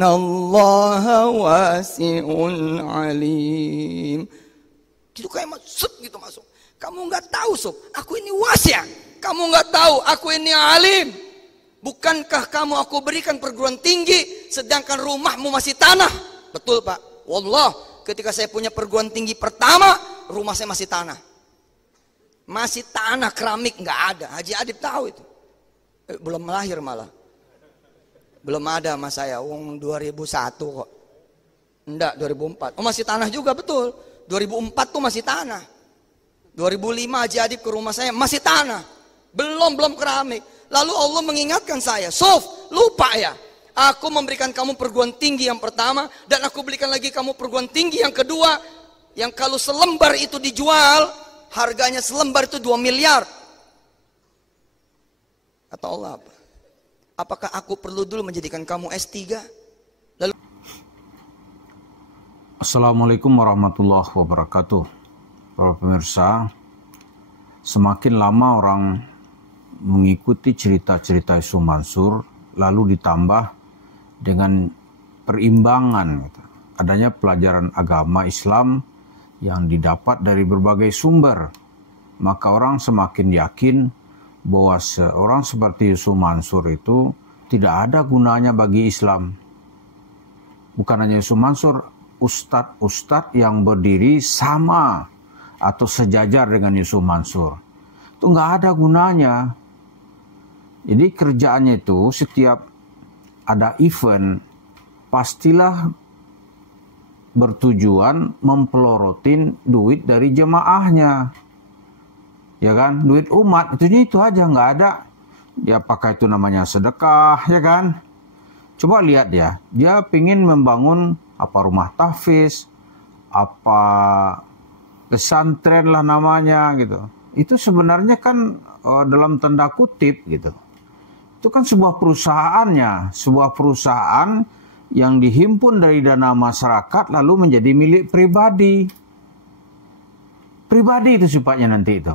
innallaha wasi'un alim. Gitu kayak masuk gitu masuk. Kamu nggak tahu sob, aku ini wasi'. Kamu nggak tahu aku ini alim. Bukankah kamu aku berikan perguruan tinggi sedangkan rumahmu masih tanah? Betul Pak. Wallah, ketika saya punya perguruan tinggi pertama, rumah saya masih tanah. Masih tanah, keramik nggak ada. Haji Adib tahu itu. Belum lahir malah. Belum ada mas saya. 2001 kok. Enggak, 2004. Oh masih tanah juga betul. 2004 tuh masih tanah. 2005 Haji Adib ke rumah saya masih tanah. Belum keramik. Lalu Allah mengingatkan saya, Sof, lupa ya. Aku memberikan kamu perguruan tinggi yang pertama dan aku berikan lagi kamu perguruan tinggi yang kedua. Yang kalau selembar itu dijual, harganya selembar itu 2 miliar. Kata Allah apa? Apakah aku perlu dulu menjadikan kamu S3? Lalu Assalamualaikum warahmatullahi wabarakatuh. Para pemirsa, semakin lama orang mengikuti cerita-cerita Yusuf Mansur, lalu ditambah dengan perimbangan gitu. Adanya pelajaran agama Islam yang didapat dari berbagai sumber, maka orang semakin yakin bahwa seorang seperti Yusuf Mansur itu tidak ada gunanya bagi Islam. Bukan hanya Yusuf Mansur, ustadz-ustadz yang berdiri sama atau sejajar dengan Yusuf Mansur itu nggak ada gunanya. Jadi kerjaannya itu setiap ada event pastilah bertujuan mempelorotin duit dari jemaahnya, ya kan, duit umat itu aja, nggak ada ya apakah itu namanya sedekah, ya kan. Coba lihat ya, dia pingin membangun apa rumah tahfiz, apa pesantren lah namanya gitu. Itu sebenarnya kan dalam tanda kutip gitu. Itu kan sebuah perusahaannya, sebuah perusahaan yang dihimpun dari dana masyarakat lalu menjadi milik pribadi. Pribadi itu sifatnya nanti itu.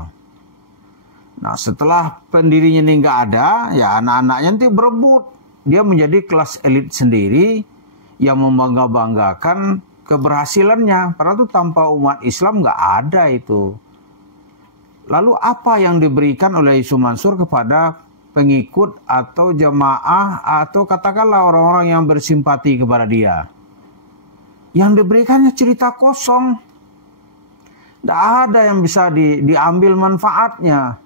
Nah setelah pendirinya ini nggak ada, ya anak-anaknya nanti berebut. Dia menjadi kelas elit sendiri yang membangga-banggakan keberhasilannya. Padahal itu tanpa umat Islam nggak ada itu. Lalu apa yang diberikan oleh Yusuf Mansur kepada pengikut atau jemaah atau katakanlah orang-orang yang bersimpati kepada dia? Yang diberikannya cerita kosong. Tidak ada yang bisa diambil manfaatnya.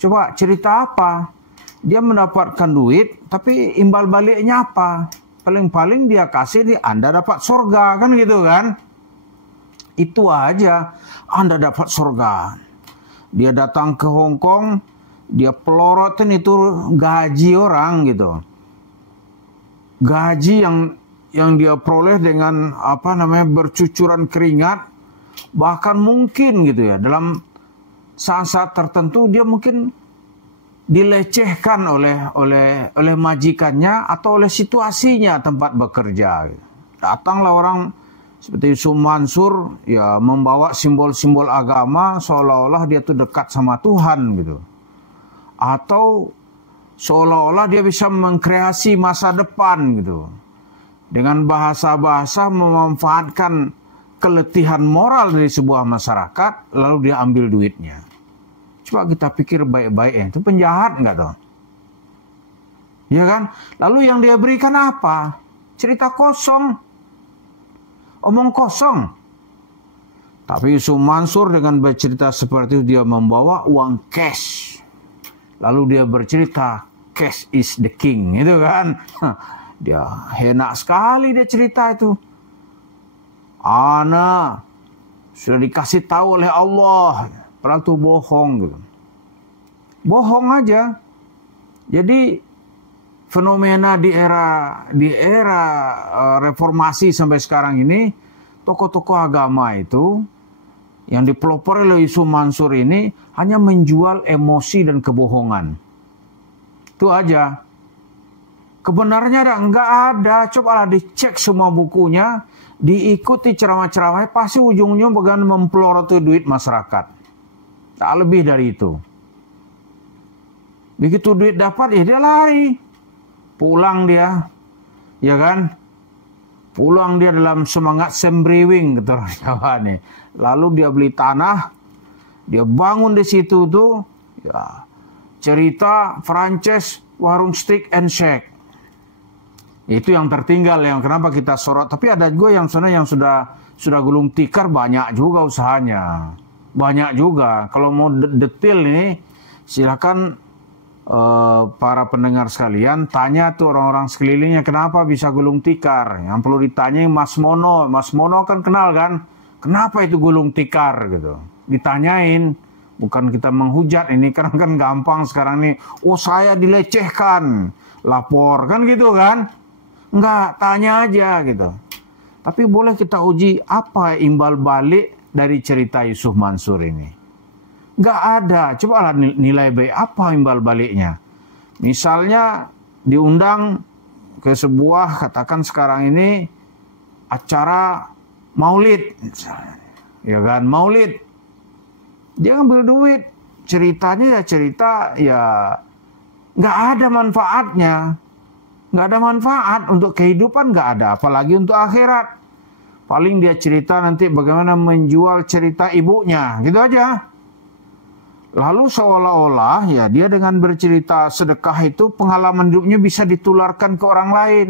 Coba cerita apa? Dia mendapatkan duit, tapi imbal baliknya apa? Paling-paling dia kasih Anda dapat surga, kan gitu kan? Itu aja, Anda dapat surga. Dia datang ke Hong Kong, dia pelorotin itu gaji orang gitu. Gaji yang dia peroleh dengan apa namanya bercucuran keringat, bahkan mungkin gitu ya dalam saat-saat tertentu dia mungkin dilecehkan oleh majikannya atau oleh situasinya tempat bekerja. Datanglah orang seperti Yusuf Mansur ya membawa simbol-simbol agama seolah-olah dia tuh dekat sama Tuhan gitu. Atau seolah-olah dia bisa mengkreasi masa depan gitu. Dengan bahasa-bahasa memanfaatkan keletihan moral dari sebuah masyarakat lalu dia ambil duitnya. Coba kita pikir baik-baik ya, itu penjahat nggak tuh? Ya kan? Lalu yang dia berikan apa? Cerita kosong. Omong kosong. Tapi Yusuf Mansur dengan bercerita seperti itu dia membawa uang cash. Lalu dia bercerita, cash is the king, itu kan? Dia enak sekali dia cerita itu. Ana sudah dikasih tahu oleh Allah. Padahal itu bohong gitu. Bohong aja. Jadi fenomena di era reformasi sampai sekarang ini, tokoh-tokoh agama itu yang dipelopori oleh Yusuf Mansur ini hanya menjual emosi dan kebohongan. Itu aja. Kebenarannya enggak ada. Cobalah dicek semua bukunya, diikuti ceramah-ceramahnya, pasti ujung-ujungnya bagian mempeloroti duit masyarakat. Tak lebih dari itu. Begitu duit dapat, ya dia lari. Pulang dia. ya kan? Pulang dia dalam semangat sembriwing, gitu orang Jawa nih. Lalu dia beli tanah, dia bangun di situ tuh, ya, cerita franchise warung steak and shake. Itu yang tertinggal, yang kenapa kita sorot. Tapi ada juga yang sana yang sudah gulung tikar, banyak juga usahanya. Banyak juga. Kalau mau detail ini, silakan para pendengar sekalian tanya tuh orang-orang sekelilingnya kenapa bisa gulung tikar. Yang perlu ditanya Mas Mono. Mas Mono kan kenal kan? Kenapa itu gulung tikar gitu. Ditanyain. Bukan kita menghujat ini karena kan gampang sekarang nih. Oh saya dilecehkan. Lapor kan gitu kan? Enggak, tanya aja gitu. Tapi boleh kita uji apa imbal balik dari cerita Yusuf Mansur ini. Nggak ada. Cobalah nilai baik apa imbal baliknya. Misalnya diundang ke sebuah, katakan sekarang ini, acara maulid. Ya kan, maulid. Dia ngambil duit. Ceritanya ya cerita, ya nggak ada manfaatnya. Nggak ada manfaat. Untuk kehidupan nggak ada. Apalagi untuk akhirat. Paling dia cerita nanti bagaimana menjual cerita ibunya. Gitu aja. Lalu seolah-olah ya dia dengan bercerita sedekah itu pengalaman hidupnya bisa ditularkan ke orang lain.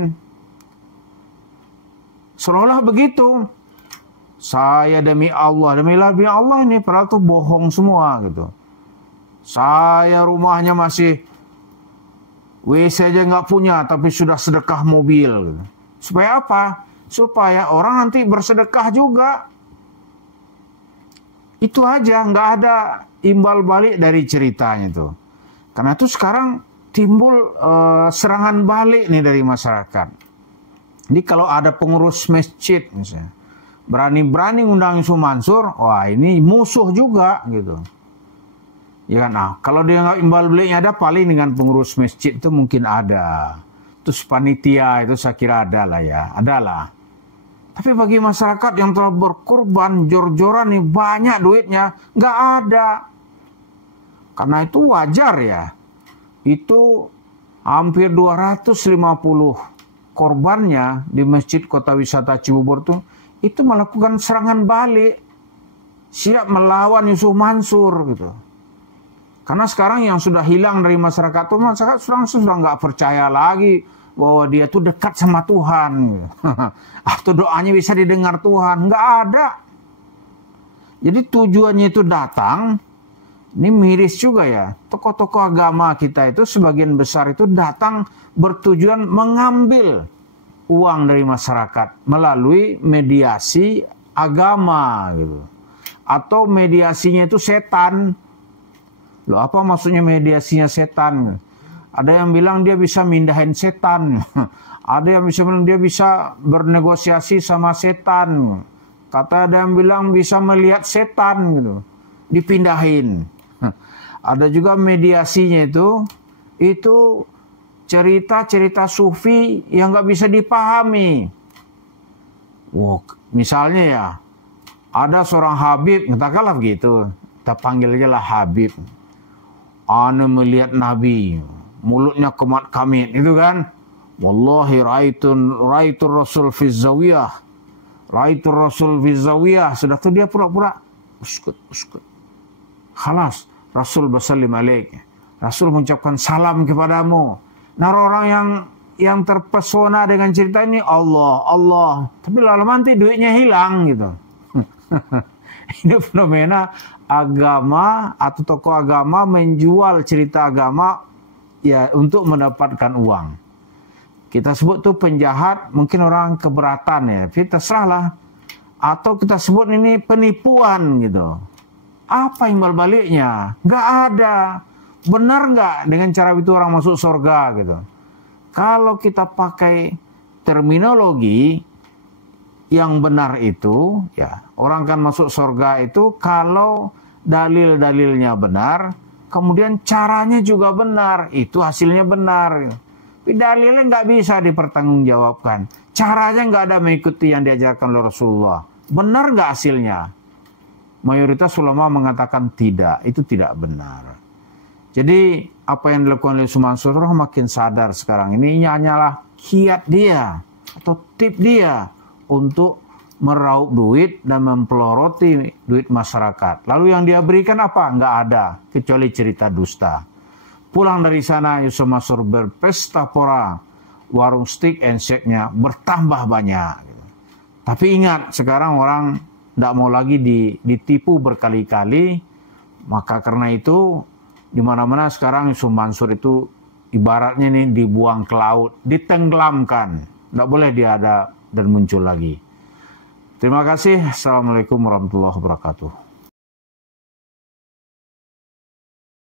Seolah-olah begitu. Saya demi Allah ini padahal tuh bohong semua gitu. Saya rumahnya masih WC aja nggak punya tapi sudah sedekah mobil gitu. Supaya apa? Supaya orang nanti bersedekah juga. Itu aja, nggak ada imbal balik dari ceritanya tuh. Karena itu sekarang timbul serangan balik nih dari masyarakat. Jadi kalau ada pengurus masjid misalnya, berani-berani ngundang Yusuf Mansur, wah ini musuh juga gitu. Ya kan, nah, kalau dia nggak imbal baliknya ada, paling dengan pengurus masjid itu mungkin ada. Terus panitia itu saya kira ada lah ya, adalah. Tapi bagi masyarakat yang telah berkorban jor-joran nih banyak duitnya, nggak ada. Karena itu wajar ya. Itu hampir 250 korbannya di Masjid Kota Wisata Cibubur tuh, itu melakukan serangan balik. Siap melawan Yusuf Mansur gitu. Karena sekarang yang sudah hilang dari masyarakat tuh, masyarakat sudah nggak percaya lagi bahwa dia tuh dekat sama Tuhan. Atau doanya bisa didengar Tuhan. Nggak ada. Jadi tujuannya itu datang. Ini miris juga ya. Tokoh-tokoh agama kita itu sebagian besar itu datang bertujuan mengambil uang dari masyarakat. Melalui mediasi agama gitu. Atau mediasinya itu setan. Loh apa maksudnya mediasinya setan? Ada yang bilang dia bisa mindahin setan. Ada yang bisa bilang dia bisa bernegosiasi sama setan. Kata ada yang bilang bisa melihat setan gitu. Dipindahin. Ada juga mediasinya itu cerita-cerita sufi yang nggak bisa dipahami. Wow, misalnya ya, ada seorang Habib, katakanlah begitu. Kita panggil aja lah Habib. Ana melihat Nabi. Mulutnya kemat kamit itu kan, wallahi raitu rasul fi zawiyah, raitu rasul fi zawiyah. Sudah tuh dia pura-pura uskut khalas, Rasul bersalim alaik, Rasul mengucapkan salam kepadamu. Nah orang yang terpesona dengan cerita ini Allah, tapi lama nanti duitnya hilang gitu. Ini fenomena agama atau tokoh agama menjual cerita agama ya untuk mendapatkan uang. Kita sebut tuh penjahat, mungkin orang keberatan ya, tapi terserahlah. Atau kita sebut ini penipuan gitu. Apa imbal baliknya? Nggak ada. Benar nggak dengan cara itu orang masuk surga gitu? Kalau kita pakai terminologi yang benar itu, ya orang kan masuk surga itu kalau dalil-dalilnya benar, kemudian caranya juga benar, itu hasilnya benar. Tapi dalilnya nggak bisa dipertanggungjawabkan. Caranya nggak ada mengikuti yang diajarkan oleh Rasulullah. Benar nggak hasilnya? Mayoritas ulama mengatakan tidak, itu tidak benar. Jadi apa yang dilakukan oleh Yusuf Mansur orang makin sadar sekarang ini hanyalah kiat dia atau tip dia untuk meraup duit dan mempeloroti duit masyarakat. Lalu yang dia berikan apa? Nggak ada, kecuali cerita dusta. Pulang dari sana Yusuf Mansur berpesta pora, warung steak and shake-nya bertambah banyak. Tapi ingat, sekarang orang tidak mau lagi ditipu berkali-kali, maka karena itu di mana-mana sekarang Yusuf Mansur itu ibaratnya nih dibuang ke laut, ditenggelamkan, tidak boleh dia ada dan muncul lagi. Terima kasih. Assalamualaikum warahmatullahi wabarakatuh.